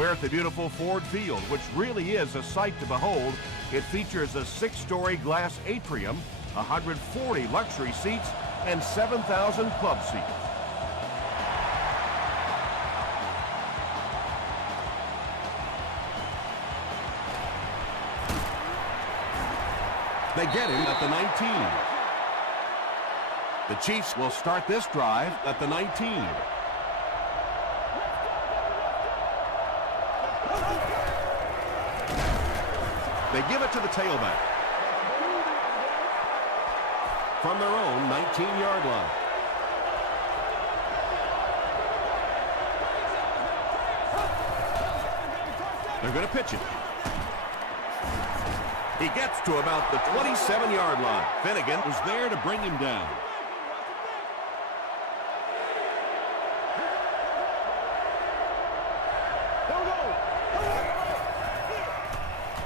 We're at the beautiful Ford Field, which really is a sight to behold. It features a 6-story glass atrium, 140 luxury seats, and 7,000 club seats. They get him at the 19. The Chiefs will start this drive at the 19. They give it to the tailback. From their own 19-yard line. They're going to pitch it. He gets to about the 27-yard line. Finnegan was there to bring him down.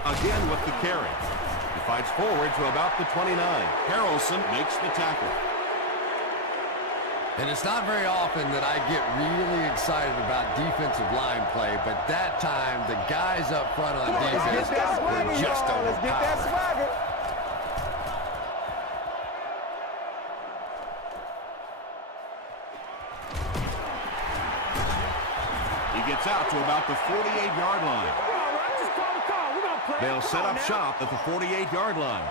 Again with the carry. He fights forward to about the 29. Harrelson makes the tackle. And it's not very often that I get really excited about defensive line play, but that time the guys up front on defense were just overpowered. Let's get that swagger. He gets out to about the 48-yard line. They'll set up shop at the 48-yard line.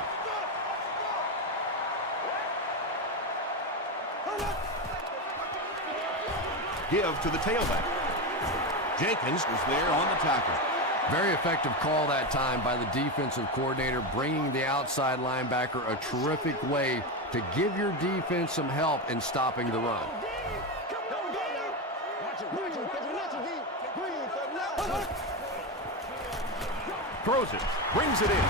Give to the tailback. Jenkins is there on the tackle. Very effective call that time by the defensive coordinator, bringing the outside linebacker, a terrific way to give your defense some help in stopping the run. Throws it, brings it in.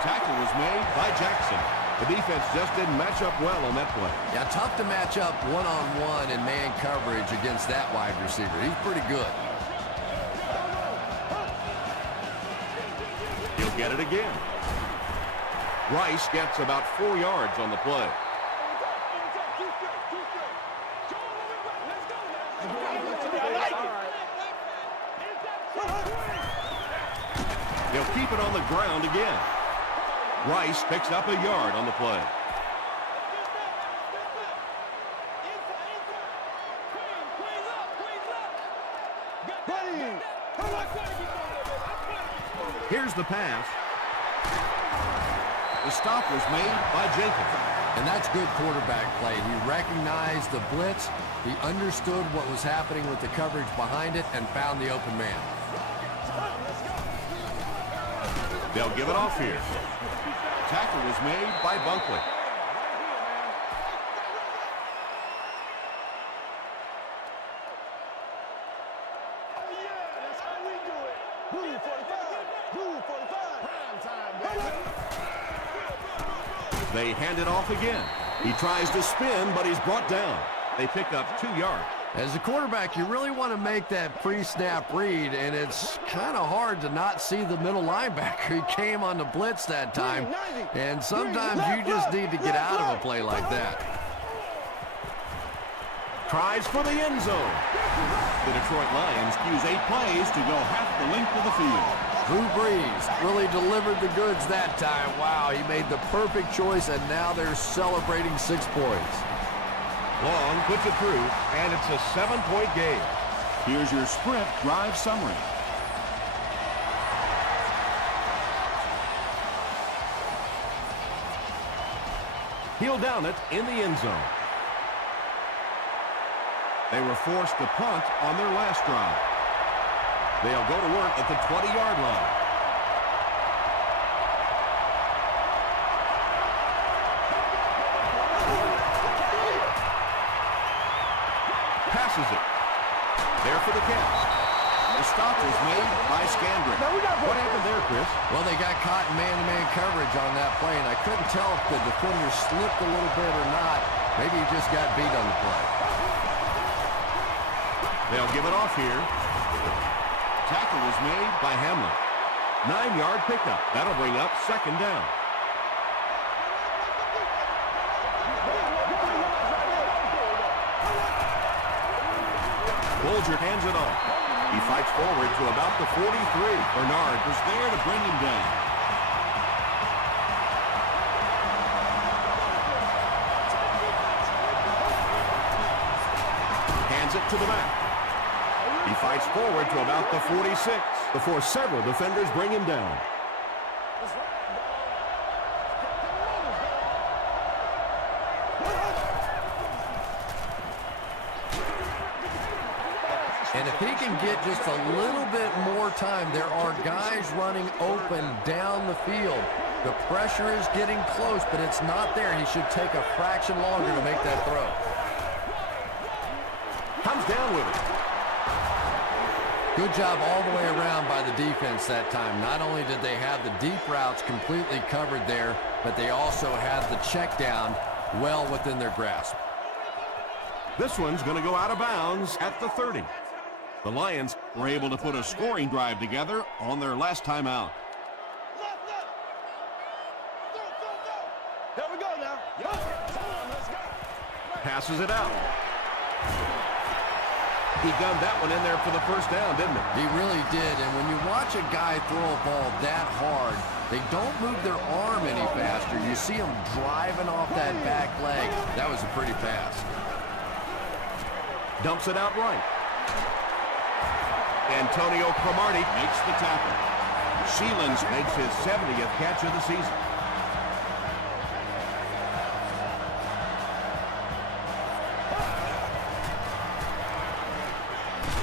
Tackle was made by Jackson. The defense just didn't match up well on that play. Yeah, tough to match up one-on-one in man coverage against that wide receiver. He's pretty good. He'll get it again. Rice gets about 4 yards on the play. He'll keep it on the ground again. Rice picks up a yard on the play. Here's the pass. The stop was made by Jenkins. And that's good quarterback play. He recognized the blitz, he understood what was happening with the coverage behind it, and found the open man. They'll give it off here. Tackle was made by Bunkley. They hand it off again. He tries to spin, but he's brought down. They pick up 2 yards. As a quarterback, you really want to make that pre-snap read, and it's kind of hard to not see the middle linebacker. He came on the blitz that time, and sometimes you just need to get out of a play like that. Tries for the end zone. The Detroit Lions use 8 plays to go half the length of the field. Drew Brees really delivered the goods that time. Wow, he made the perfect choice, and now they're celebrating 6 points. Long puts it through, and it's a 7-point game. Here's your Sprint drive summary. He'll down it in the end zone. They were forced to punt on their last drive. They'll go to work at the 20-yard line. Passes it. There for the catch. The stop was made by Scandrick. What happened there, Chris? Well, they got caught in man-to-man coverage on that play, and I couldn't tell if the defender slipped a little bit or not. Maybe he just got beat on the play. They'll give it off here. Tackle was made by Hamlin. 9-yard pickup. That'll bring up 2nd down. Bulger hands it off. He fights forward to about the 43. Bernard was there to bring him down. Hands it to the back. He fights forward to about the 46 before several defenders bring him down. And if he can get just a little bit more time, there are guys running open down the field. The pressure is getting close, but it's not there. He should take a fraction longer to make that throw. Comes down with it. Good job all the way around by the defense that time. Not only did they have the deep routes completely covered there, but they also had the check down well within their grasp. This one's going to go out of bounds at the 30. The Lions were able to put a scoring drive together on their last time out. There we go now. Passes it out. He gunned that one in there for the first down, didn't he? He really did, and when you watch a guy throw a ball that hard, they don't move their arm any faster. You see them driving off that back leg. That was a pretty pass. Dumps it out right. Antonio Cromartie Makes the tackle. Sheelans makes his 70th catch of the season.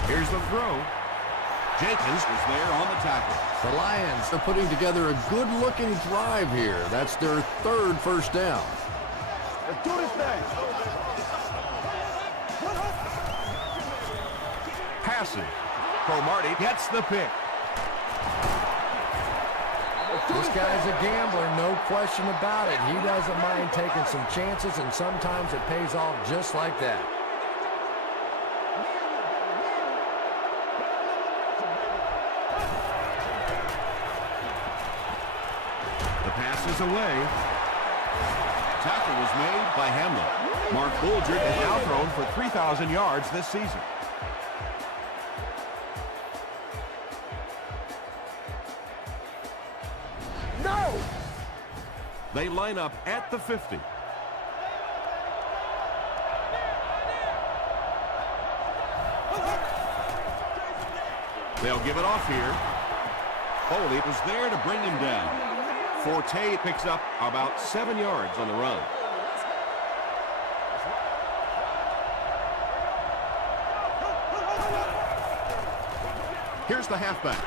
Here's the throw. Jenkins was there on the tackle. The Lions are putting together a good-looking drive here. That's their third first down. Let's do this thing. Passing. Cromartie gets the pick. This guy's a gambler, no question about it. He doesn't mind taking some chances, and sometimes it pays off just like that. The pass is away. Tackle was made by Hamlin. Mark Bulger has now thrown for 3,000 yards this season. No! They line up at the 50. They'll give it off here. Foley was there to bring him down. Forte picks up about 7 yards on the run. Here's the halfback.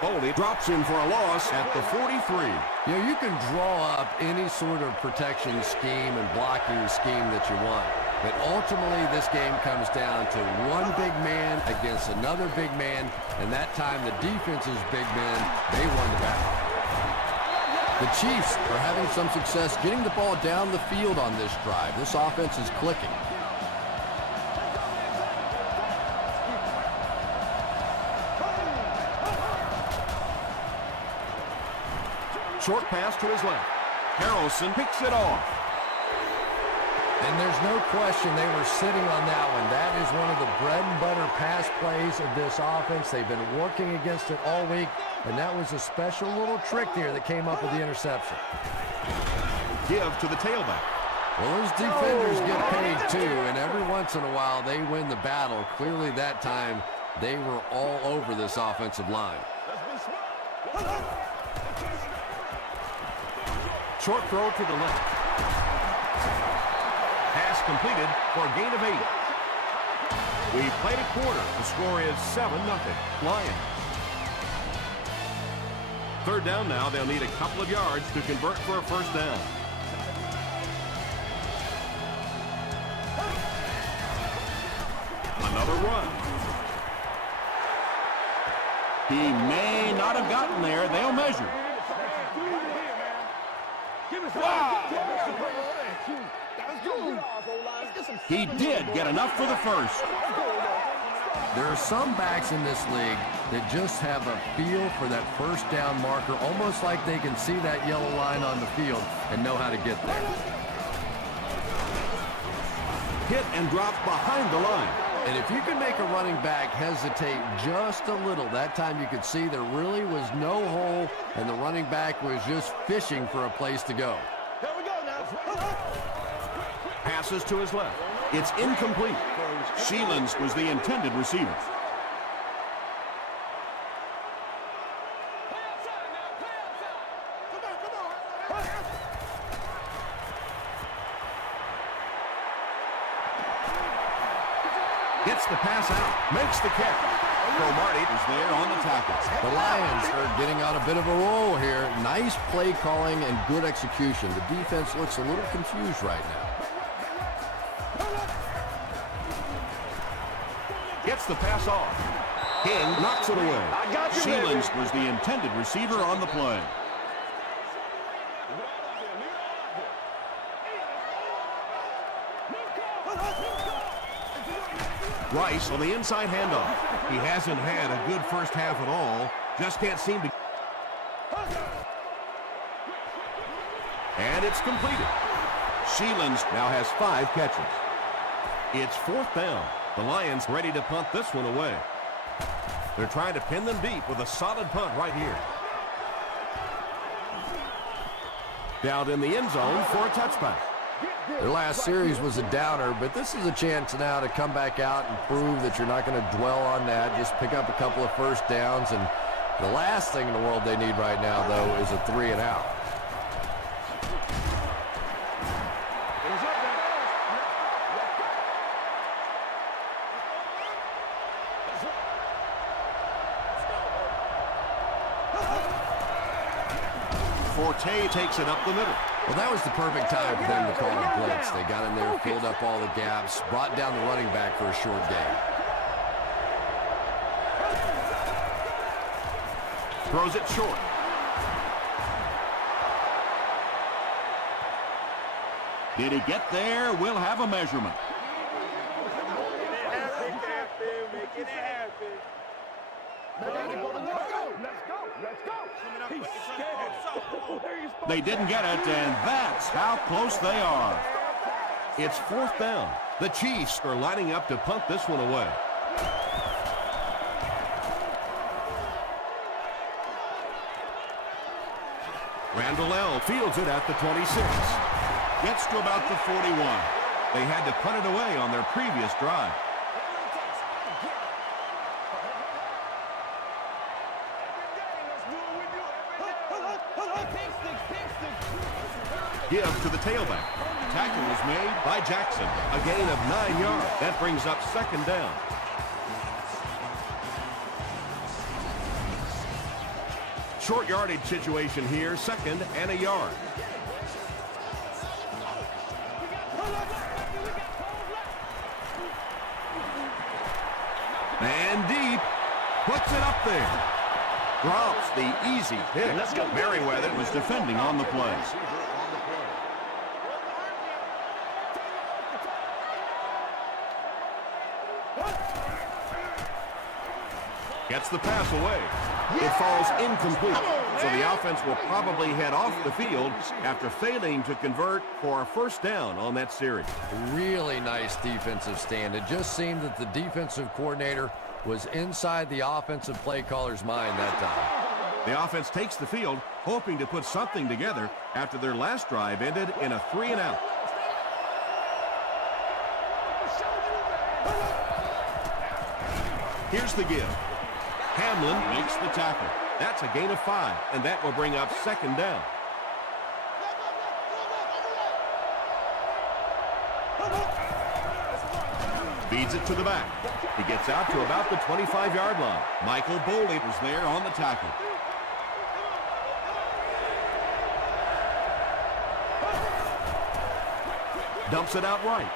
Foley drops in for a loss at the 43. You know, you can draw up any sort of protection scheme and blocking scheme that you want. But ultimately, this game comes down to one big man against another big man. And that time, the defense's big men, they won the battle. The Chiefs are having some success getting the ball down the field on this drive. This offense is clicking. Short pass to his left. Harrelson picks it off. And there's no question they were sitting on that one. That is one of the bread and butter pass plays of this offense. They've been working against it all week, and that was a special little trick there that came up with the interception. Give to the tailback. Well, those defenders get paid too, and every once in a while they win the battle. Clearly that time they were all over this offensive line. Short throw to the left. Pass completed for a gain of 8. We played a quarter. The score is 7-0. Lions. Third down now. They'll need a couple of yards to convert for a first down. Another run. He may not have gotten there. They'll measure. He did get enough for the first. There are some backs in this league that just have a feel for that first down marker, almost like they can see that yellow line on the field and know how to get there. Hit and drop behind the line. And if you can make a running back hesitate just a little, that time you could see there really was no hole, and the running back was just fishing for a place to go. Here we go now. Passes to his left. It's incomplete. Sheelan's was the intended receiver. Gets the pass out. Makes the catch. Cromartie Is there on the tackle. The Lions are getting on a bit of a roll here. Nice play calling and good execution. The defense looks a little confused right now. gets the pass off. King knocks it away. I got you, Sheelan's was the intended receiver on the play. Rice on the inside handoff. He hasn't had a good first half at all. Just can't seem to. And it's completed. Sheelan's Now has 5 catches. It's 4th down. The Lions ready to punt this one away. They're trying to pin them deep with a solid punt right here. Down in the end zone for a touchback. Their last series was a downer, but this is a chance now to come back out and prove that you're not going to dwell on that. Just pick up a couple of first downs, and the last thing in the world they need right now, though, is a 3 and out. Forte takes it up the middle. Well, that was the perfect time for them to call a blitz. They got in there, filled up all the gaps, brought down the running back for a short gain. Throws it short. Did he get there? We'll have a measurement. They didn't get it, and that's how close they are. It's 4th down. The Chiefs are lining up to punt this one away. Randall L. fields it at the 26. Gets to about the 41. They had to punt it away on their previous drive. Give to the tailback. Tackle was made by Jackson. A gain of 9 yards. That brings up 2nd down. Short yardage situation here, 2nd and a yard. And deep. Puts it up there. Drops the easy hit. Let's go. Merriweather was defending on the play. Gets the pass away. It falls incomplete. So the offense will probably head off the field after failing to convert for a 1st down on that series. Really nice defensive stand. It just seemed that the defensive coordinator was inside the offensive play caller's mind that time. The offense takes the field, hoping to put something together after their last drive ended in a 3 and out. Here's the give. Hamlin Makes the tackle. That's a gain of 5, and that will bring up 2nd down. Feeds it to the back. He gets out to about the 25-yard line. Michael Boley was there on the tackle. Dumps it out right.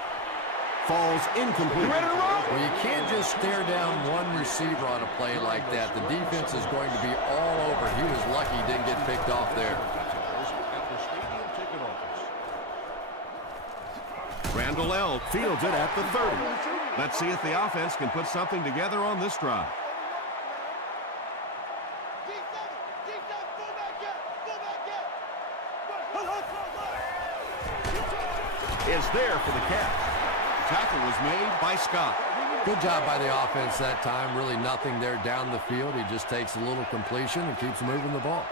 Falls incomplete. Well, you can't just stare down one receiver on a play like that. The defense is going to be all over. He was lucky he didn't get picked off there. Randall L. fields it at the 30. Let's see if the offense can put something together on this drive. Is there for the catch. Tackle was made by Scott. Good job by the offense that time. Really nothing there down the field. He just takes a little completion and keeps moving the ball.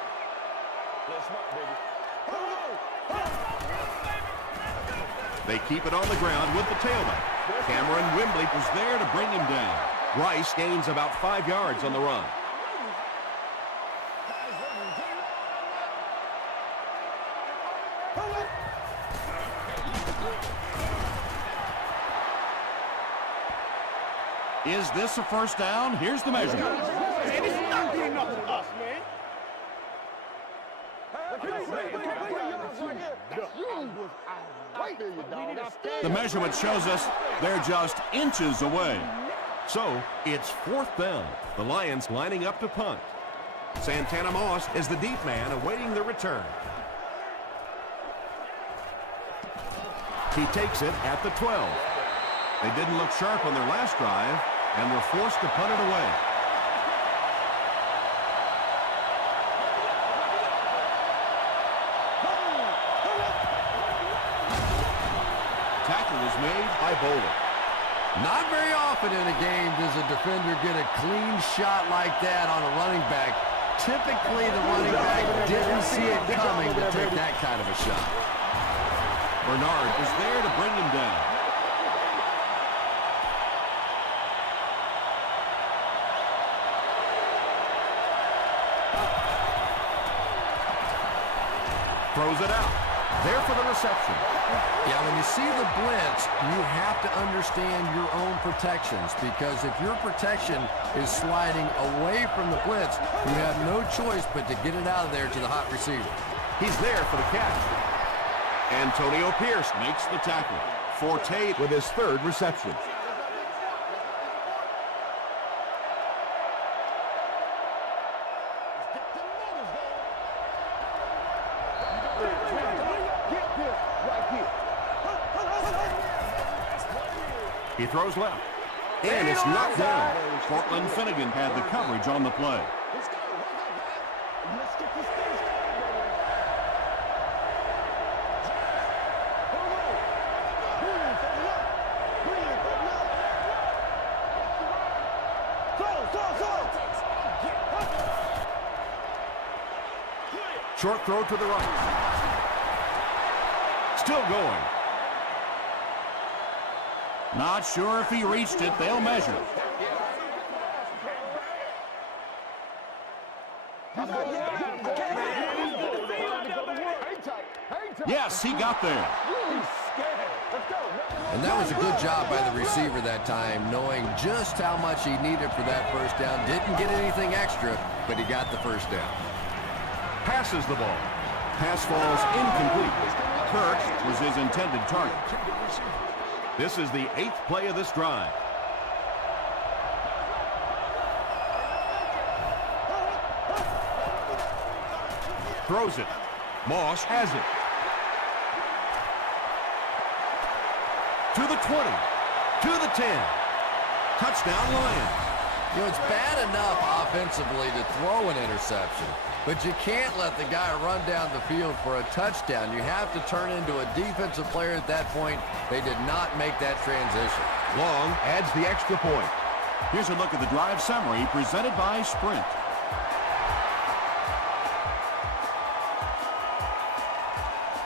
They keep it on the ground with the tailback. Cameron Wimbley was there to bring him down. Rice gains about 5 yards on the run. Is this a first down? Here's the measurement. It is not good enough for us, man. The measurement shows us they're just inches away. So it's 4th down. The Lions lining up to punt. Santana Moss is the deep man awaiting the return. He takes it at the 12. They didn't look sharp on their last drive and were forced to punt it away. Tackle was made by Bowler. Not very often in a game does a defender get a clean shot like that on a running back. Typically, the running back didn't see it coming to take that kind of a shot. Bernard was there to bring him down. Throws it out. There for the reception. Yeah, when you see the blitz, you have to understand your own protections, because if your protection is sliding away from the blitz, you have no choice but to get it out of there to the hot receiver. He's there for the catch. Antonio Pierce Makes the tackle. Forte with his 3rd reception. He throws left. And it's knocked down. Cortland Finnegan had the coverage on the play. Short throw to the right. Still going. Not sure if he reached it. They'll measure. Yes, he got there. And that was a good job by the receiver that time, knowing just how much he needed for that first down. Didn't get anything extra, but he got the first down. Passes the ball. Pass falls incomplete. Kurtz was his intended target. This is the 8th play of this drive. Throws it. Moss has it. To the 20. To the 10. Touchdown Lions. You know, it's bad enough offensively to throw an interception, but you can't let the guy run down the field for a touchdown. You have to turn into a defensive player at that point. They did not make that transition. Long adds the extra point. Here's a look at the drive summary presented by Sprint.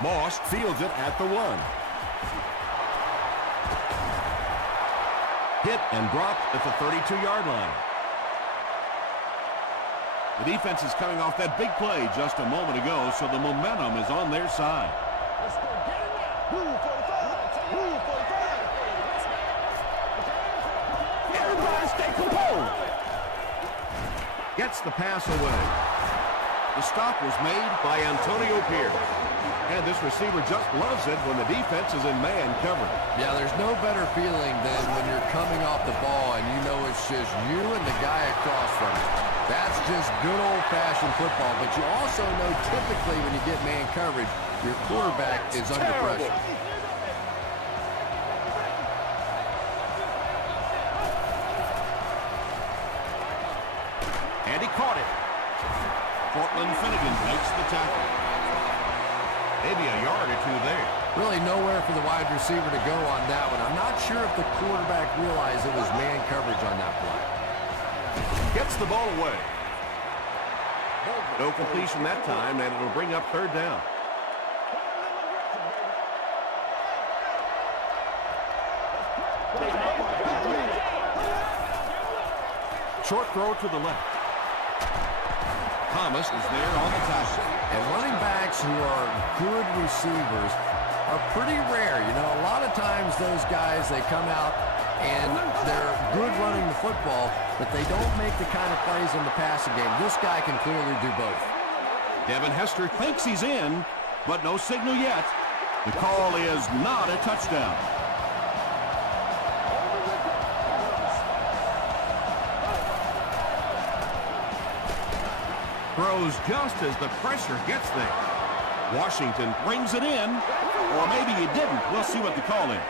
Moss fields it at the 1. Hit and dropped at the 32-yard line. The defense is coming off that big play just a moment ago, so the momentum is on their side. Everybody stay composed. Gets the pass away. The stop was made By Antonio Pierce. And this receiver just loves it when the defense is in man coverage. Yeah, there's no better feeling than when you're coming off the ball and you know it's just you and the guy across from you. That's just good old-fashioned football. But you also know typically when you get man coverage, your quarterback is under pressure. And he caught it. Cortland Finnegan makes the tackle. Maybe a yard or two there. Really nowhere for the wide receiver to go on that one. I'm not sure if the quarterback realized it was man coverage on that play. Gets the ball away. No completion that time, and it'll bring up third down. Short throw to the left. Thomas is there on the tackle. And running backs who are good receivers are pretty rare. You know, a lot of times those guys, they come out and they're good running the football, but they don't make the kind of plays in the passing game. This guy can clearly do both. Devin Hester thinks he's in, but no signal yet. The call is not a touchdown. Throws just as the pressure gets there. Washington brings it in, or maybe he didn't. We'll see what the call is.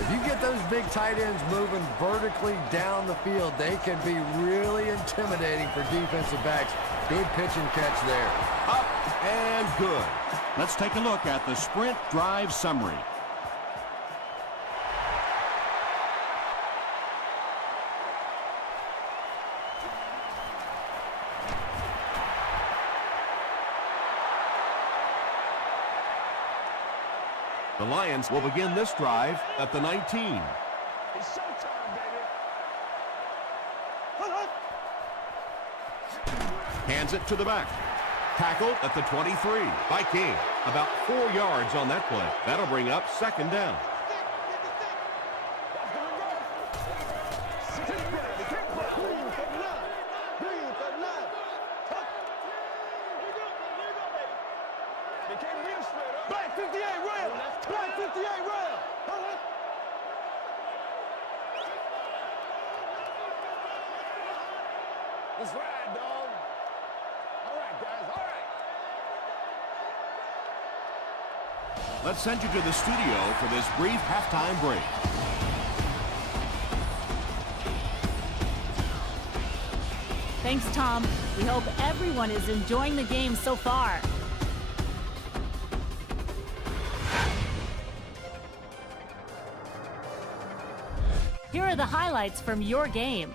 If you get those big tight ends moving vertically down the field, they can be really intimidating for defensive backs. Good pitch and catch there. Up and good. Let's take a look at the sprint drive summary. The Lions will begin this drive at the 19. It's showtime, baby. Hands it to the back. Tackled at the 23 by King. About 4 yards on that play. That'll bring up second down. Black 58 rail. Black 58 rail. Let's ride, dog. All right, guys. All right. Let's send you to the studio for this brief halftime break. Thanks, Tom. We hope everyone is enjoying the game so far. Here are the highlights from your game.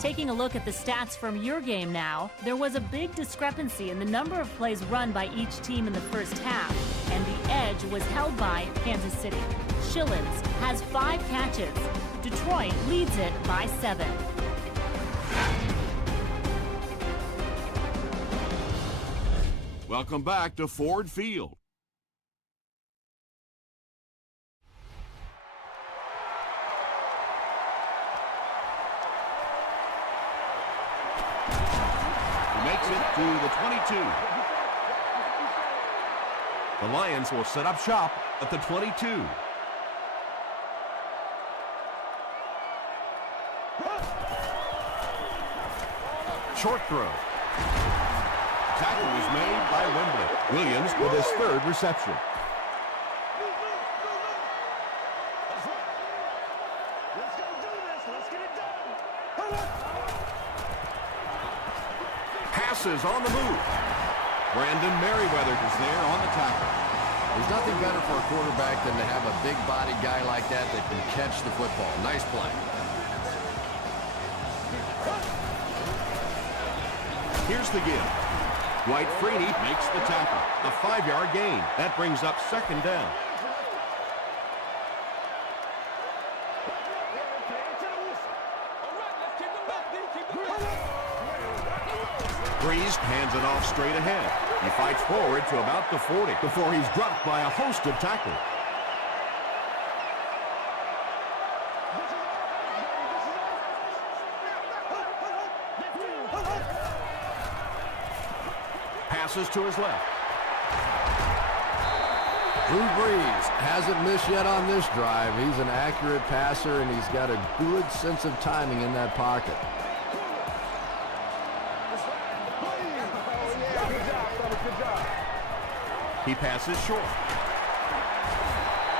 Taking a look at the stats from your game now, there was a big discrepancy in the number of plays run by each team in the first half, and the edge was held by Kansas City. Schillens has 5 catches. Detroit leads it by 7. Welcome back to Ford Field. Makes it to the 22. The Lions will set up shop at the 22. Short throw. Tackle was made by Wembley. Williams with his 3rd reception. Let's go do this. Let's get it done. Passes on the move. Brandon Merriweather is there on the tackle. There's nothing better for a quarterback than to have a big body guy like that that can catch the football. Nice play. Here's the give. Dwight Freeney makes the tackle. A 5-yard gain. That brings up second down. Breeze hands it off straight ahead. He fights forward to about the 40 before he's dropped by a host of tacklers. passes to his left. Drew Brees hasn't missed yet on this drive. He's an accurate passer, and he's got a good sense of timing in that pocket. He passes short.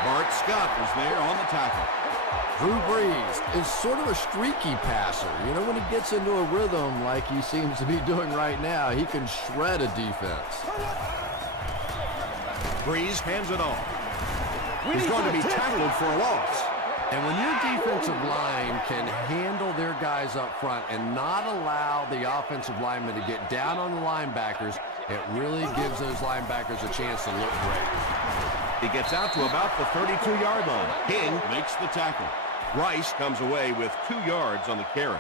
Bart Scott was there on the tackle. Drew Brees is sort of a streaky passer. You know, when he gets into a rhythm like he seems to be doing right now, he can shred a defense. Brees hands it off. He's going to be tackled for a loss. And when your defensive line can handle their guys up front and not allow the offensive linemen to get down on the linebackers, it really gives those linebackers a chance to look great. He gets out to about the 32-yard line. King makes the tackle. Rice comes away with 2 yards on the carry.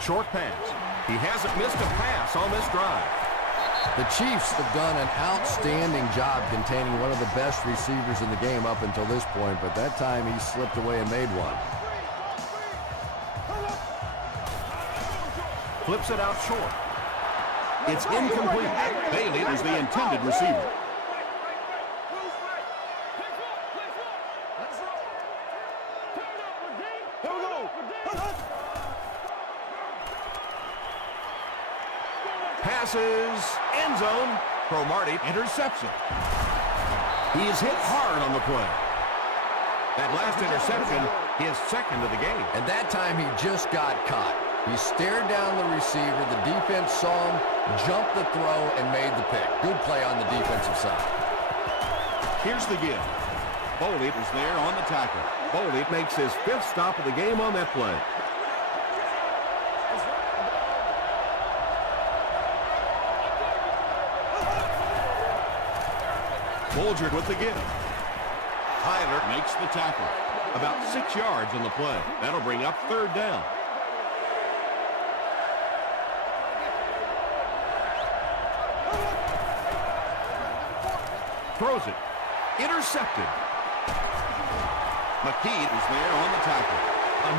Short pass. He hasn't missed a pass on this drive. The Chiefs have done an outstanding job containing one of the best receivers in the game up until this point, but that time he slipped away and made one. Flips it out short. It's incomplete. Bailey is the intended receiver. Passes, end zone. Cromartie, interception. He is hit hard on the play. That last interception, his second of the game. And that time he just got caught. He stared down the receiver, the defense saw him, jumped the throw, and made the pick. Good play on the defensive side. Here's the give. Foley is there on the tackle. Foley makes his 5th stop of the game on that play. Bolger with the give. Tyler makes the tackle. About 6 yards on the play. That'll bring up 3rd down. Throws it. Intercepted. McKee is there on the tackle.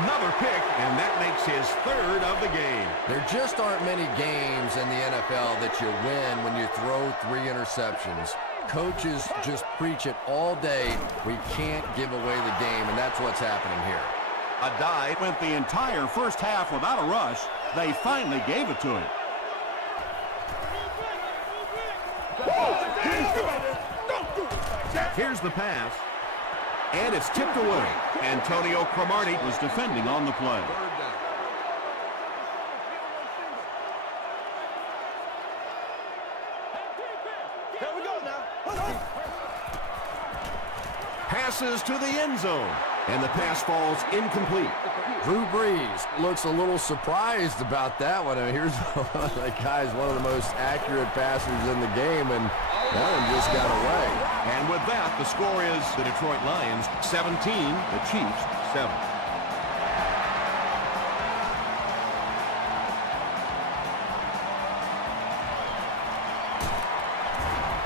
Another pick, and that makes his 3rd of the game. There just aren't many games in the NFL that you win when you throw 3 interceptions. Coaches just preach it all day. We can't give away the game, and that's what's happening here. A dive went the entire first half without a rush. They finally gave it to him. Here's the pass. And it's tipped away. Antonio Cromartie was defending on the play. Passes to the end zone. And the pass falls incomplete. Drew Brees looks a little surprised about that one. I mean, here's that guy's one of the most accurate passers in the game, and that one just got away. And with that, the score is the Detroit Lions 17, the Chiefs 7.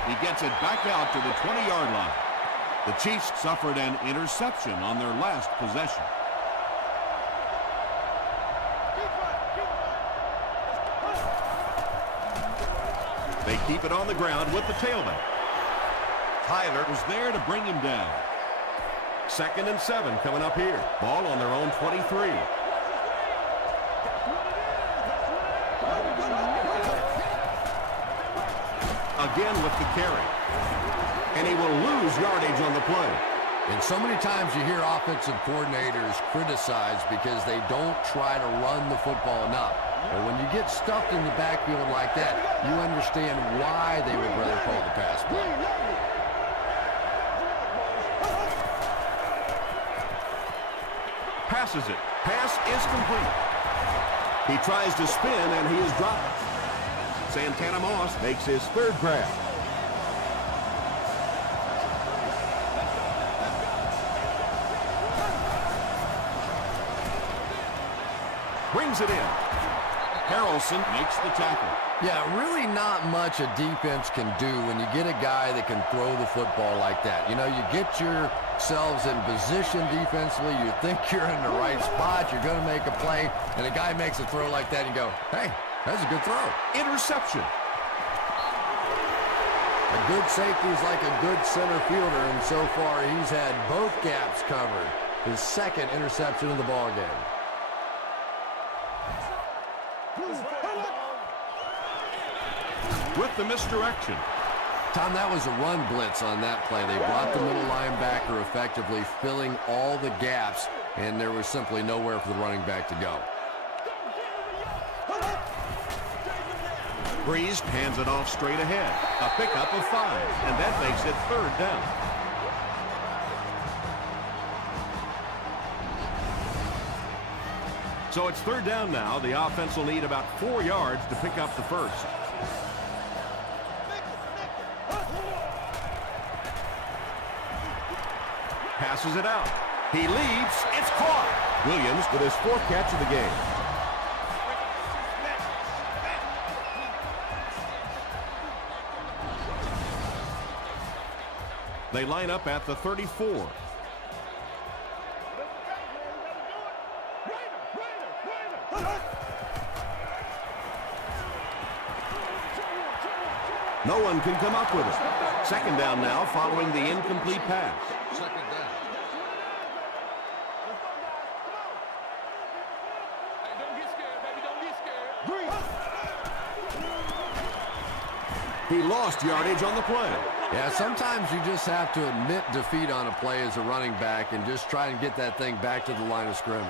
He gets it back out to the 20-yard line. The Chiefs suffered an interception on their last possession. They keep it on the ground with the tailback. Tyler was there to bring him down. 2nd and 7 coming up here. Ball on their own 23. Again with the carry. And he will lose yardage on the play. And so many times you hear offensive coordinators criticized because they don't try to run the football enough. But when you get stuffed in the backfield like that, you understand why they would rather call the pass play. Passes it. Pass is complete. He tries to spin, and he is dropped. Santana Moss makes his 3rd grab. Brings it in. Harrelson makes the tackle. Yeah, really not much a defense can do when you get a guy that can throw the football like that. You know, you get your themselves in position defensively. You think you're in the right spot. You're going to make a play, and a guy makes a throw like that, and you go, hey, that's a good throw. Interception. A good safety is like a good center fielder, and so far he's had both gaps covered. His second interception of the ball game. With the misdirection. Tom, that was a run blitz on that play. They brought the middle linebacker effectively filling all the gaps, and there was simply nowhere for the running back to go. Breeze hands it off straight ahead. A pickup of 5, and that makes it 3rd down. So it's 3rd down now. The offense will need about 4 yards to pick up the first. Passes it out. He leads. It's caught. Williams with his 4th catch of the game. They line up at the 34. No one can come up with it. 2nd down now following the incomplete pass. He lost yardage on the play. Yeah, sometimes you just have to admit defeat on a play as a running back and just try and get that thing back to the line of scrimmage.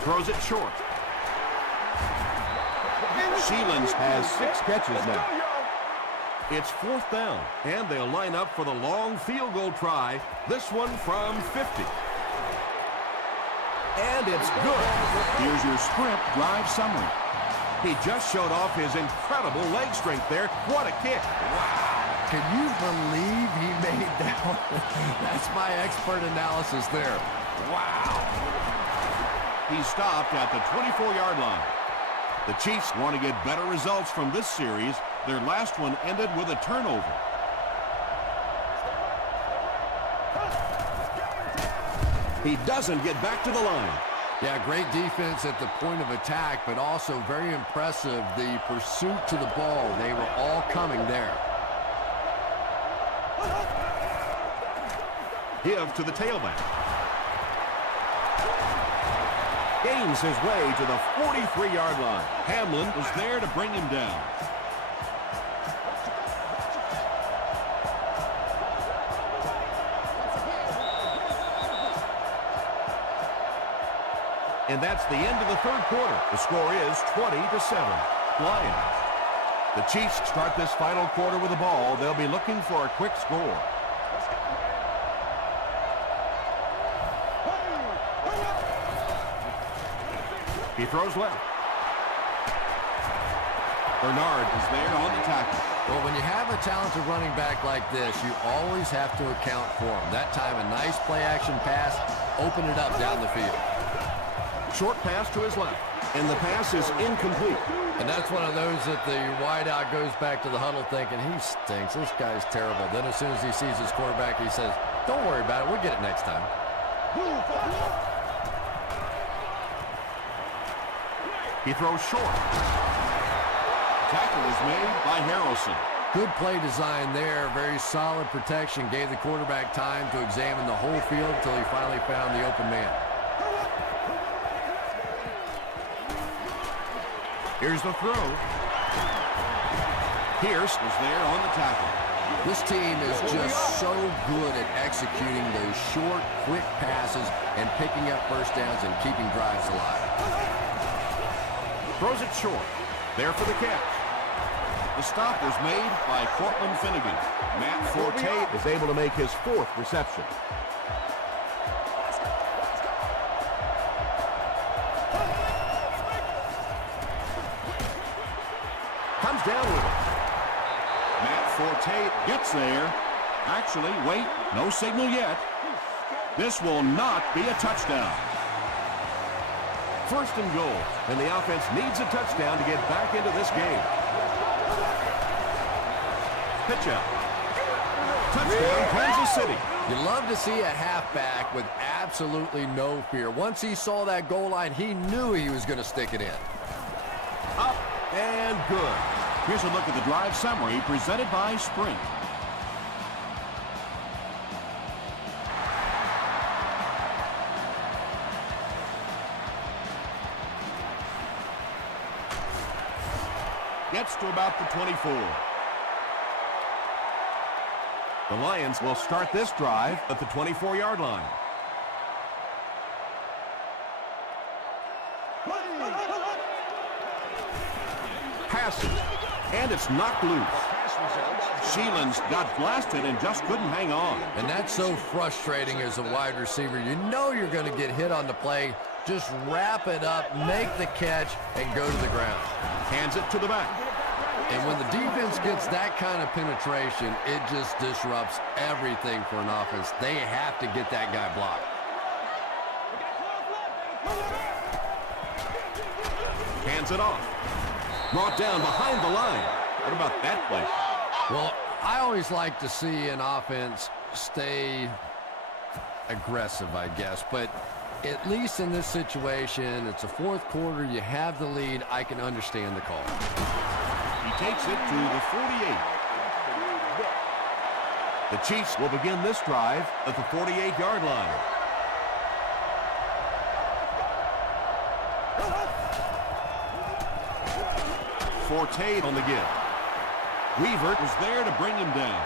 Throws it short. Sheelands has 6 catches now. It's 4th down, and they'll line up for the long field goal try, this one from 50. And it's good. Here's your sprint drive summary. He just showed off his incredible leg strength there. What a kick. Wow. Can you believe he made that one? That's my expert analysis there. Wow. He stopped at the 24-yard line. The Chiefs want to get better results from this series. Their last one ended with a turnover. He doesn't get back to the line. Yeah, great defense at the point of attack, but also very impressive the pursuit to the ball. They were all coming there. Give to the tailback. Gains his way to the 43-yard line. Hamlin was there to bring him down. And that's the end of the 3rd quarter. The score is 20-7. Lions. The Chiefs start this final quarter with the ball. They'll be looking for a quick score. He throws left. Bernard is there on the tackle. Well, when you have a talented running back like this, you always have to account for him. That time, a nice play-action pass, open it up down the field. Short pass to his left, and the pass is incomplete. And that's one of those that the wideout goes back to the huddle thinking, he stinks, this guy's terrible. Then as soon as he sees his quarterback, he says, don't worry about it, we'll get it next time. He throws short. Tackle is made by Harrelson. Good play design there, very solid protection, gave the quarterback time to examine the whole field until he finally found the open man. Here's the throw. Pierce was there on the tackle. This team is just so good at executing those short, quick passes and picking up first downs and keeping drives alive. Throws it short. There for the catch. The stop was made by Cortland Finnegan. Matt Forte is able to make his 4th reception. Comes down with it. Matt Forte gets there. Actually, wait, no signal yet. This will not be a touchdown. First and goal, and the offense needs a touchdown to get back into this game. Pitch out. Touchdown, Kansas City. You love to see a halfback with absolutely no fear. Once he saw that goal line, he knew he was going to stick it in. Up and good. Here's a look at the drive summary presented by Sprint. Gets to about the 24. The Lions will start this drive at the 24-yard line. Passes, and it's knocked loose. Sheelan's got blasted and just couldn't hang on. And that's so frustrating as a wide receiver. You know you're going to get hit on the play. Just wrap it up, make the catch, and go to the ground. Hands it to the back. And when the defense gets that kind of penetration, it just disrupts everything for an offense. They have to get that guy blocked. Hands it off. Brought down behind the line. What about that play? Well, I always like to see an offense stay aggressive, I guess. But at least in this situation, it's a fourth quarter. You have the lead. I can understand the call. He takes it to the 48. The Chiefs will begin this drive at the 48-yard line. Forte on the give. Weaver was there to bring him down.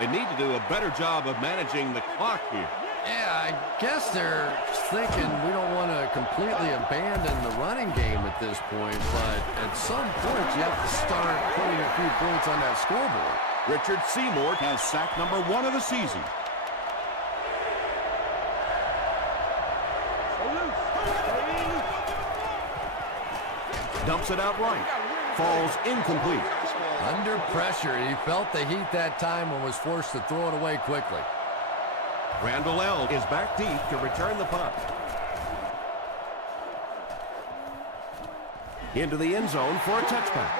They need to do a better job of managing the clock here. Yeah, I guess they're thinking we don't want to completely abandon the running game at this point, but at some point you have to start putting a few points on that scoreboard. Richard Seymour Has sack number 1 of the season. dumps it out right. Falls incomplete. Under pressure, he felt the heat that time and was forced to throw it away quickly. Randall L. is back deep to return the punt. Into the end zone for a touchback.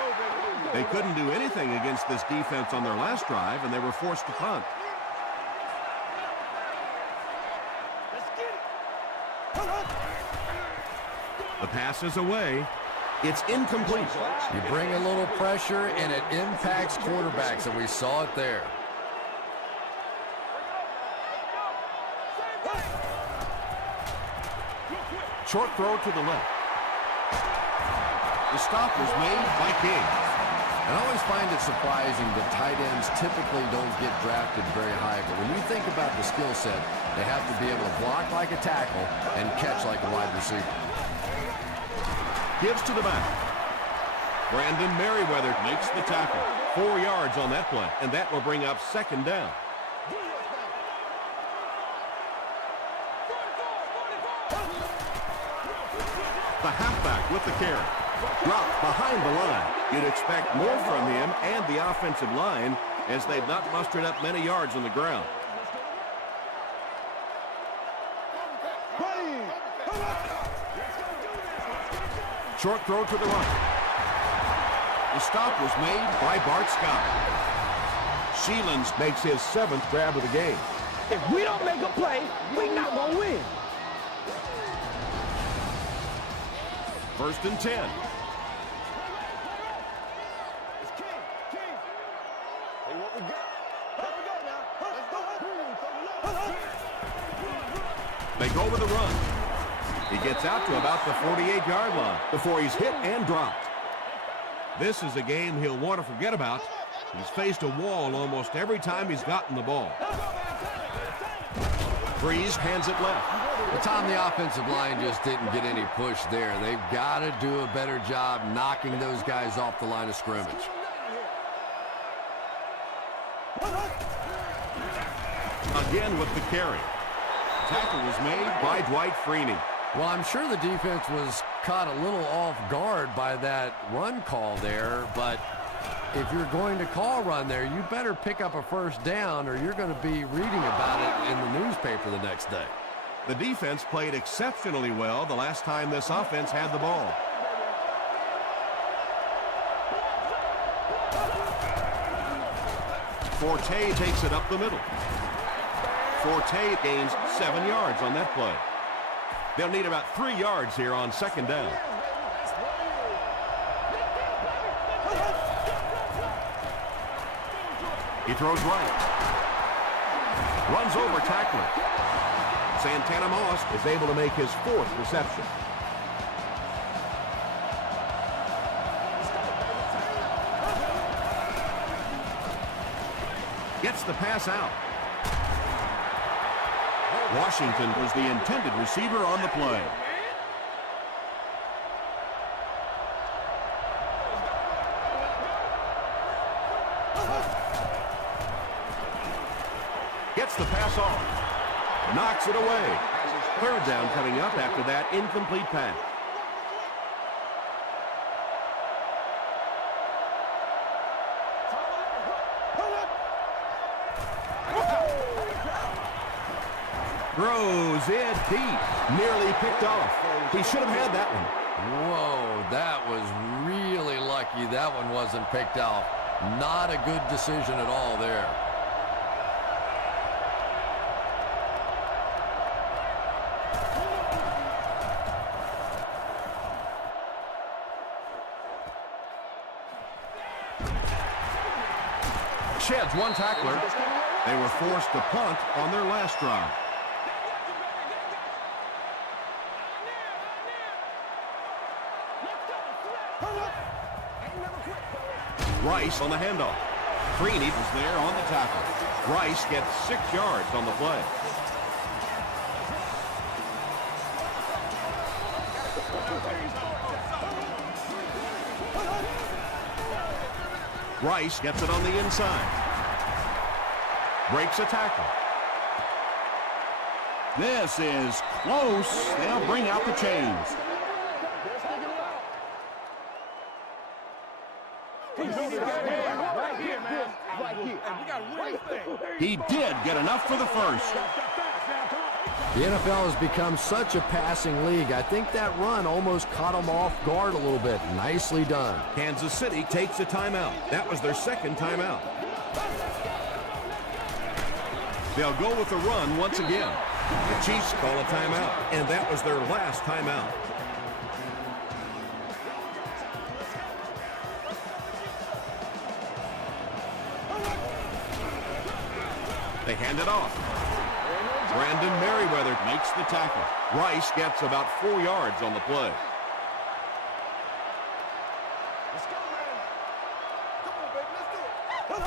They couldn't do anything against this defense on their last drive, and they were forced to punt. The pass is away. It's incomplete. You bring a little pressure, and it impacts quarterbacks, and we saw it there. Short throw to the left. The stop was made by King. I always find it surprising that tight ends typically don't get drafted very high, but when you think about the skill set, they have to be able to block like a tackle and catch like a wide receiver. Gives to the back. Brandon Merriweather makes the tackle. 4 yards on that play, and that will bring up second down. The halfback with the carry. Dropped behind the line. You'd expect more from him and the offensive line as they've not mustered up many yards on the ground. Short throw to the right. The stop was made by Bart Scott. Sheelan's makes his 7th grab of the game. If we don't make a play, we're not going to win. 1st and 10. They go with a run. He gets out to about the 48-yard line before he's hit and dropped. This is a game he'll want to forget about. He's faced a wall almost every time he's gotten the ball. Freeze hands it left. But Tom, the offensive line just didn't get any push there. They've got to do a better job knocking those guys off the line of scrimmage. Again with the carry. Tackle was made by Dwight Freeney. Well, I'm sure the defense was caught a little off guard by that run call there, but if you're going to call run there, you better pick up a first down or you're going to be reading about it in the newspaper the next day. The defense played exceptionally well the last time this offense had the ball. Forte takes it up the middle. Forte gains 7 yards on that play. They'll need about 3 yards here on second down. He throws right. Runs over tackler. Santana Moss is able to make his 4th reception. Gets the pass out. Washington was the intended receiver on the play. Gets the pass off. Knocks it away. 3rd down coming up after that incomplete pass. Throws it deep. Nearly picked off. He should have had that one. Whoa, that was really lucky that one wasn't picked off. Not a good decision at all there. Sheds one tackler. They were forced to punt on their last drive. Rice on the handoff. Freeney was there on the tackle. Rice gets 6 yards on the play. Rice gets it on the inside. Breaks a tackle. This is close. They'll bring out the chains. He did get enough for the first. The NFL has become such a passing league. I think that run almost caught him off guard a little bit. Nicely done. Kansas City takes a timeout. That was their 2nd timeout. They'll go with the run once again. The Chiefs call a timeout, and that was their last timeout. They hand it off. Brandon Merriweather makes the tackle. Rice gets about 4 yards on the play. Let's go, man. Come on, baby. Let's do it.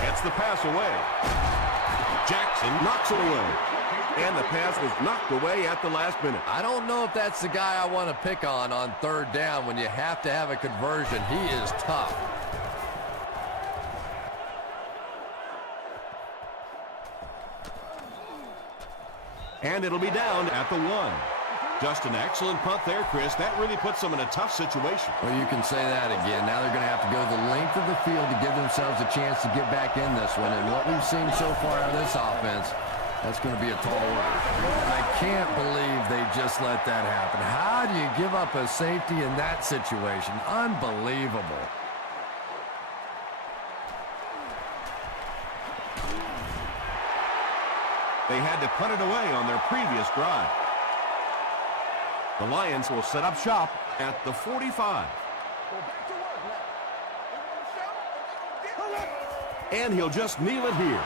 Gets the pass away. Jackson knocks it away. And the pass was knocked away at the last minute. I don't know if that's the guy I want to pick on 3rd down when you have to have a conversion. He is tough. And it'll be down at the 1. Just an excellent punt there, Chris. That really puts them in a tough situation. Well, you can say that again. Now they're going to have to go the length of the field to give themselves a chance to get back in this one. And what we've seen so far out of this offense, that's going to be a tall order. I can't believe they just let that happen. How do you give up a safety in that situation? Unbelievable. They had to punt it away on their previous drive. The Lions will set up shop at the 45. Go back to work now. And he'll just kneel it here.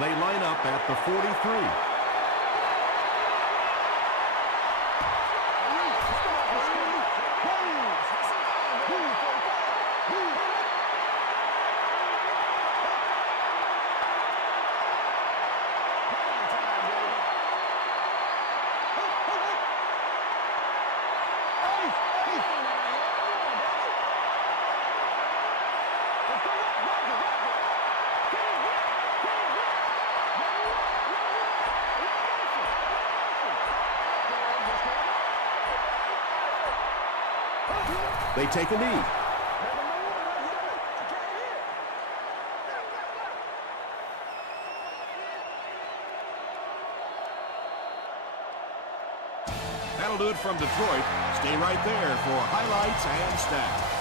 They line up at the 43. They take a knee. do it from Detroit. Stay right there for highlights and stats.